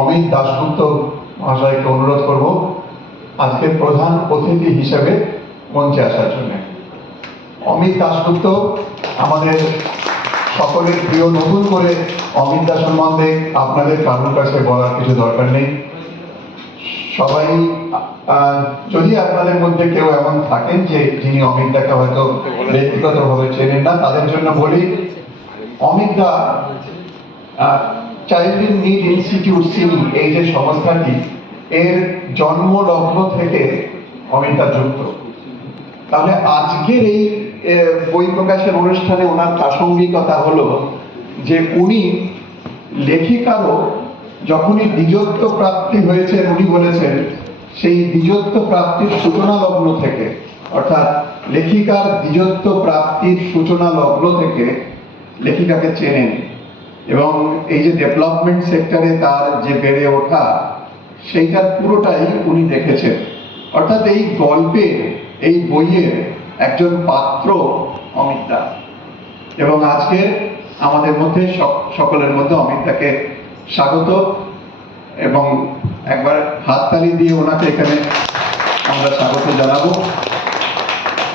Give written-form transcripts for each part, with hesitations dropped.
অমিত দাশগুপ্ত মহাশয়কে অনুরোধ করব আজকের প্রধান অতিথি হিসেবে মঞ্চে আসার জন্য। অমিত দাশগুপ্ত আমাদের সকলের প্রিয়। নতুন করে অমিত দা সম্বন্ধে আপনাদের কারোর কাছে বলার কিছু দরকার নেই। সবাই যদি আপনাদের মধ্যে কেউ এমন থাকেন যে যিনি অমিত দাকে হয়তো ব্যক্তিগতভাবে চেনেন না, তাদের জন্য বলি, অমিত দা চাইল্ড ইন নিড ইনস্টিটিউট সিনি, এই যে সংস্থাটি, এর জন্মলগ্ন থেকে অমিত দা যুক্ত। তাহলে আজকের এই বই প্রকাশের অনুষ্ঠানে ওনার প্রাসঙ্গিকতা হলো যে উনি লেখিকারও যখনই দ্বিজত্ব প্রাপ্তি হয়েছে, উনি বলেছেন সেই দ্বিজত্ব প্রাপ্তির সূচনা লগ্ন থেকে, অর্থাৎ লেখিকার দ্বিজত্ব প্রাপ্তির সূচনা লগ্ন থেকে লেখিকাকে চেনেন এবং এই যে ডেভেলপমেন্ট সেক্টরে তার যে বেড়ে ওঠা, সেইটার পুরোটাই উনি দেখেছেন। অর্থাৎ এই গল্পে, এই বইয়ের একজন পাত্র অমিত দা। এবং আজকে আমাদের মধ্যে সকলের মধ্যে অমিত দাকে স্বাগত এবং একবার হাততালি দিয়ে ওনাকে এখানে আমরা স্বাগত জানাবো।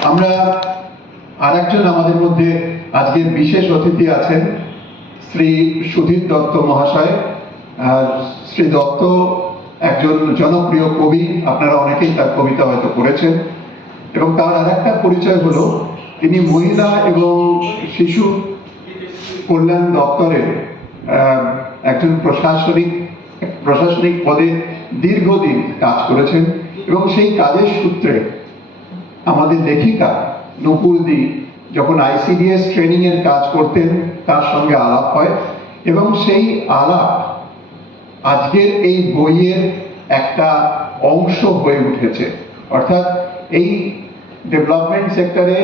আমরা আরেকজন আমাদের মধ্যে আজকের বিশেষ অতিথি আছেন শ্রী সুধীর দত্ত মহাশয়। শ্রী দত্ত একজন জনপ্রিয় কবি, আপনারা অনেকেই তার কবিতা হয়তো পড়েছেন। এবং তার আরেকটা পরিচয় হলো তিনি মহিলা এবং শিশু কল্যাণ দপ্তরের একজন প্রশাসনিক পদে দীর্ঘদিন কাজ করেছেন এবং সেই কাজের সূত্রে আমাদের লেখিকা নূপুর দি যখন ICDS ট্রেনিং এর কাজ করতেন, তার সঙ্গে আলাপ হয় এবং সেই আলাপ আজকের এই বইয়ের একটা অংশ হয়ে উঠেছে। অর্থাৎ এই ডেভেলপমেন্ট সেক্টরে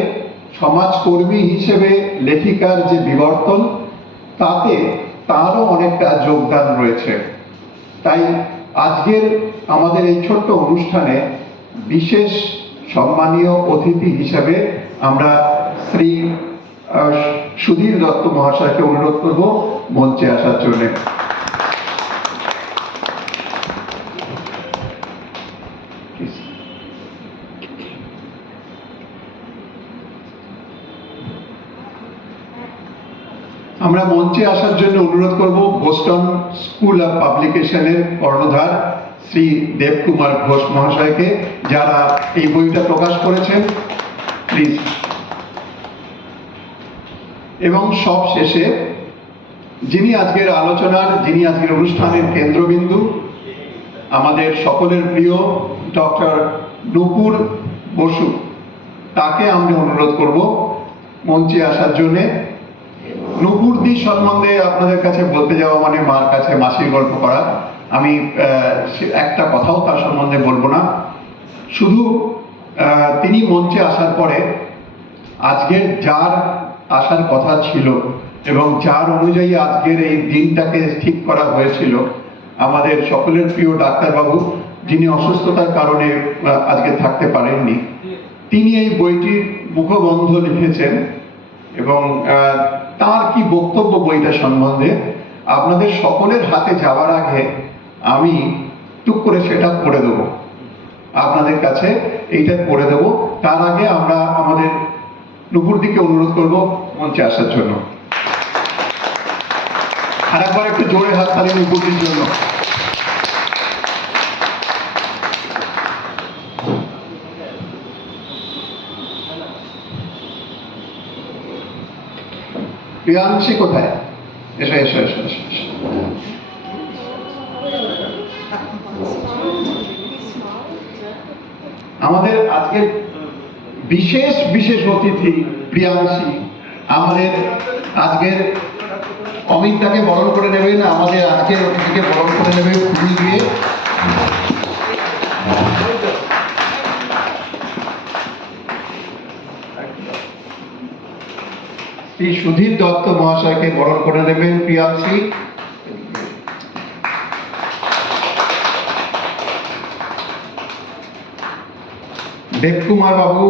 সমাজকর্মী হিসেবে লেখিকার যে বিবর্তন, তাতে তারও অনেকটা যোগদান রয়েছে। তাই আজকের আমাদের এই ছোট্ট অনুষ্ঠানে বিশেষ সম্মানীয় অতিথি হিসেবে আমরা শ্রী সুধীর দত্ত মহাশয়কে অনুরোধ করব মঞ্চে আসার জন্য। আমরা মঞ্চে আসার জন্য অনুরোধ করব বোস্টন স্কুল অফ পাবলিকেশনের কর্ণধার শ্রী দেবকুমার ঘোষ মহাশয়কে, যারা এই বইটা প্রকাশ করেছেন। প্লিজ। এবং সব শেষে যিনি আজকের অনুষ্ঠানের কেন্দ্রবিন্দু, আমাদের সকলের প্রিয় ডক্টর নূপুর বসু, তাকে আমরা অনুরোধ করব মঞ্চে আসার জন্যে। নূপুর দি সম্বন্ধে আপনাদের কাছে বলতে যাওয়া মানে মার কাছে মাসির গল্প করা। আমি একটা কথাও তার সম্বন্ধে বলবো না। শুধু তিনি মঞ্চে আসার পরে আজকের যার আসার কথা ছিল এবং যার অনুযায়ী আজকের এই দিনটাকে ঠিক করা হয়েছিল, আমাদের সকলের প্রিয় ডাক্তারবাবু, যিনি অসুস্থতার কারণে আজকে থাকতে পারেননি, তিনি এই বইটির মুখবন্ধ লিখেছেন এবং তার কি বক্তব্য বইটা সম্বন্ধে আপনাদের সকলের হাতে যাওয়ার আগে আমি টুক করে সেটা পড়ে দেব আপনাদের কাছে, এইটা পড়ে দেব। তার আগে আমরা আমাদের নূপুর দিকে অনুরোধ করব মঞ্চে আসার জন্য। আর একবার একটু জোরে হাততালি নূপুর দির জন্য। প্রিয়াংশী কোথায়? এসো এসো এসো এসো। আমাদের আজকের বিশেষ অতিথি প্রিয়াংশী আমাদের আজকের অমিতটাকে বরণ করে নেবেন, আমাদের আজকের অতিথিকে বরণ করে নেবে ফুল দিয়ে। শ্রী সুধীর দত্ত মহাশয়কে বরণ করে নেবেন প্রিয়াংশী। দেবকুমার বাবু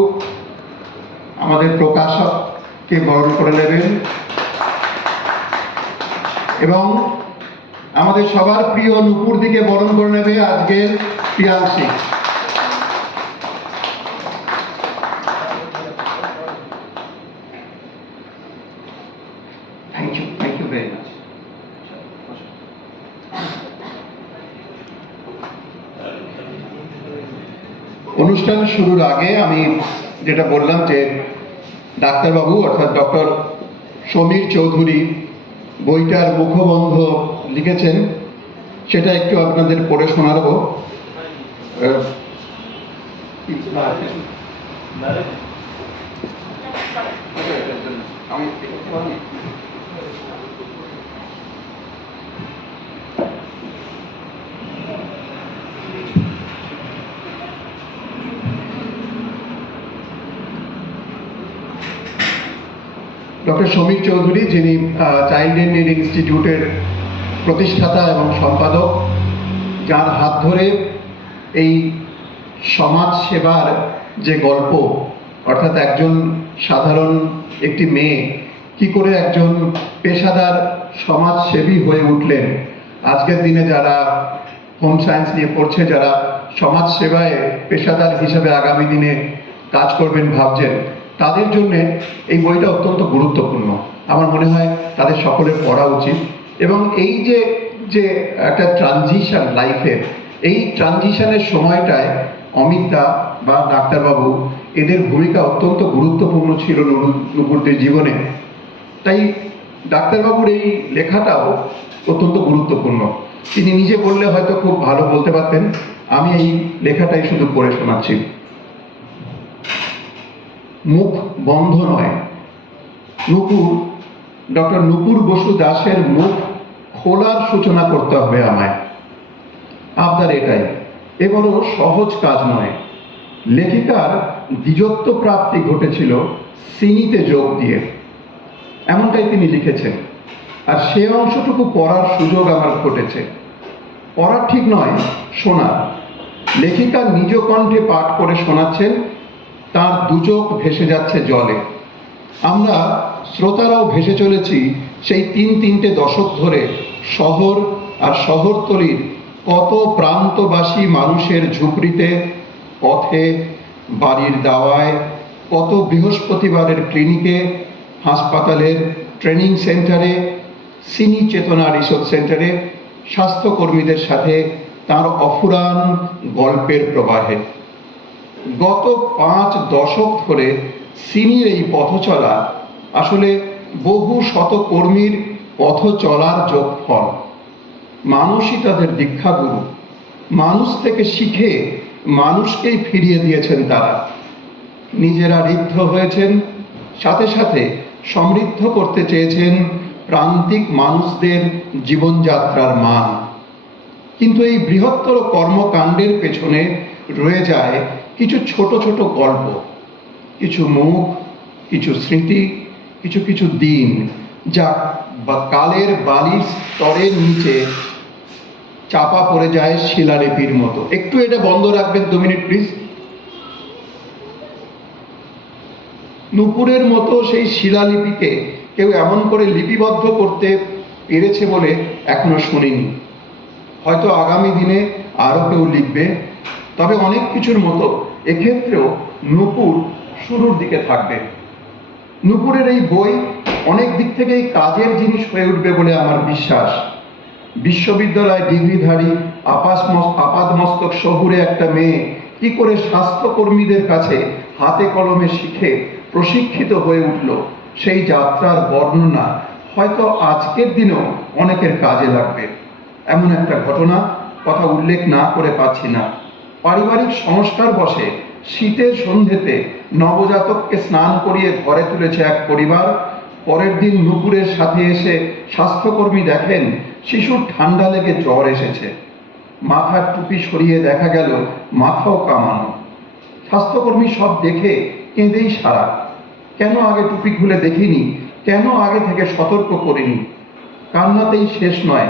আমাদের প্রকাশককে বরণ করে নেবেন এবং আমাদের সবার প্রিয় নুপুর দিকে বরণ করে নেবে আজকের Priyanshi. Thank you very much. অনুষ্ঠান শুরুর আগে আমি যেটা বললাম যে ডাক্তারবাবু অর্থাৎ ডক্টর সমীর চৌধুরী বইটার মুখবন্ধ লিখেছেন, সেটা একটু আপনাদের পড়ে শোনাবো। ডক্টর সমীর চৌধুরী, যিনি চাইল্ড ইন নিড ইনস্টিটিউটের প্রতিষ্ঠাতা এবং সম্পাদক, যার হাত ধরে এই সমাজ সেবার যে গল্প, অর্থাৎ একজন সাধারণ একটি মেয়ে কি করে একজন পেশাদার সমাজসেবী হয়ে উঠলেন। আজকের দিনে যারা হোম সায়েন্স নিয়ে পড়ছে, যারা সমাজ সেবায় পেশাদার হিসেবে আগামী দিনে কাজ করবেন ভাবছেন, তাদের জন্য এই বইটা অত্যন্ত গুরুত্বপূর্ণ। আমার মনে হয় তাদের সকলের পড়া উচিত। এবং এই যে যে একটা ট্রানজিশন লাইফের, এই ট্রানজিশনের সময়টায় অমিতা বা ডাক্তারবাবু, এদের ভূমিকা অত্যন্ত গুরুত্বপূর্ণ ছিল নুপুরদের জীবনে। তাই ডাক্তারবাবুর এই লেখাটাও অত্যন্ত গুরুত্বপূর্ণ। তিনি নিজে বললে হয়তো খুব ভালো বলতে পারতেন, আমি এই লেখাটাই শুধু পড়ে শোনাচ্ছি। মুখ বন্ধ নয়। নুপুর, ডক্টর নুপুর বসু দাসের মুখ খোলার সূচনা করতে হবে আমায়। আবদার এটাই, এ বড় সহজ কাজ নয়। লেখিকার দ্বিজত্ব প্রাপ্তি ঘটেছিল সিনিতে যোগ দিয়ে, এমনটাই তিনি লিখেছেন। আর সে অংশটুকু পড়ার সুযোগ আমার ঘটেছে। পড়ার ঠিক নয়, শোনার। লেখিকা নিজ কণ্ঠে পাঠ করে শোনাচ্ছেন, তার দুচোখ ভেসে যাচ্ছে জলে। আমরা শ্রোতারাও ভেসে চলেছি সেই তিনটে দশক ধরে শহর আর শহরতলির কত প্রান্তবাসী মানুষের ঝুপড়িতে, পথে, বাড়ির দাওয়ায়, কত বৃহস্পতিবারের ক্লিনিকে, হাসপাতালের ট্রেনিং সেন্টারে, সিনি চেতনা রিসোর্স সেন্টারে স্বাস্থ্যকর্মীদের সাথে তার অফুরান গল্পের প্রবাহে। গত 5 দশক ধরে সিনির এই পথ চলা আসলে বহু শত কর্মীর পথ চলার যোগফল। মানুষই তাদের দীক্ষাগুরু। মানুষ থেকে শিখে মানুষকেই ফিরিয়ে দিয়েছেন তারা। নিজেরা ঋদ্ধ হয়েছেন, সাথে সাথে সমৃদ্ধ করতে চেয়েছেন প্রান্তিক মানুষদের জীবনযাত্রার মান। কিন্তু এই বৃহত্তর কর্মকাণ্ডের পেছনে রয়ে যায় কিছু ছোট ছোট গল্প, কিছু মুখ, কিছু স্মৃতি, কিছু কিছু দিন, যা বা কালের বালির স্তরের নিচে চাপা পড়ে যায় শিলালিপির মতো। একটু এটা বন্ধ রাখবেন 2 মিনিট প্লিজ। নুপুরের মতো সেই শিলালিপিকে কেউ এমন করে লিপিবদ্ধ করতে পেরেছে বলে এখনো শুনিনি। হয়তো আগামী দিনে আরো কেউ লিখবে, তবে অনেক কিছুর মতো এক্ষেত্রেও নুপুর শুরুর দিকে থাকবে। নুপুরের এই বই অনেক দিক থেকেই কাজের জিনিস হয়ে উঠবে বলে আমার বিশ্বাস। বিশ্ববিদ্যালয় ডিগ্রিধারী আপাদমস্তক শহুরে একটা মেয়ে কি করে স্বাস্থ্যকর্মীদের কাছে হাতে কলমে শিখে প্রশিক্ষিত হয়ে উঠল, সেই যাত্রার বর্ণনা হয়তো আজকের দিনেও অনেকের কাজে লাগবে। এমন একটা ঘটনা কথা উল্লেখ না করে পাচ্ছি না। পারিবারিক সংস্কার বসে শীতের সন্ধ্যেতে নবজাতককে স্নান করিয়ে ঘরে তুলেছে এক পরিবার। পরের দিন নুপুরের সাথে এসে স্বাস্থ্যকর্মী দেখেন শিশুর ঠান্ডা লেগে জ্বর এসেছে। মাথার টুপি সরিয়ে দেখা গেল মাথাও কামানো। স্বাস্থ্যকর্মী সব দেখে কেঁদেই সারা। কেন আগে টুপি খুলে দেখিনি, কেন আগে থেকে সতর্ক করিনি। কান্নাতেই শেষ নয়,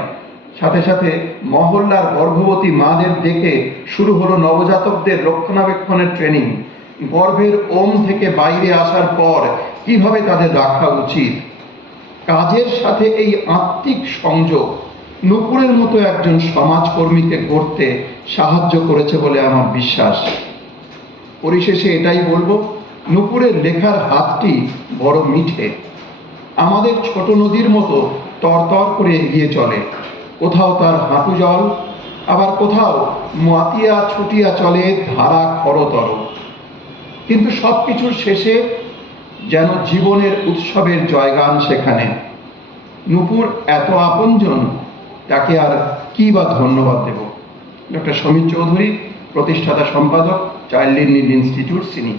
সাথে সাথে মহল্লার গর্ভবতী মাদের ডেকে শুরু হলো নবজাতকদের রক্ষণাবেক্ষণের ট্রেনিং। গর্ভের ওম থেকে বাইরে আসার পর কিভাবে তাদের রাখা উচিত। কাজের সাথে এই আত্মিক সংযোগ নূপুরের মতো একজন সমাজকর্মীকে গড়তে সাহায্য করেছে বলে আমার বিশ্বাস। পরিশেষে এটাই বলবো, নূপুরের লেখার হাতটি বড় মিঠে, আমাদের ছোট নদীর মতো তরতর করে এগিয়ে চলে। কোথাও তার হাঁটু জল, আবার কোথাও মাতিয়া ছুটিয়া চলে ধারা খরতর। কিন্তু সবকিছুর শেষে যেন জীবনের উৎসবের জয়গান সেখানে। নূপুর এত আপনজন, তাকে আর কি বা ধন্যবাদ দেব। ডক্টর সমীর চৌধুরী, প্রতিষ্ঠাতা সম্পাদক, child in need institute, Sini.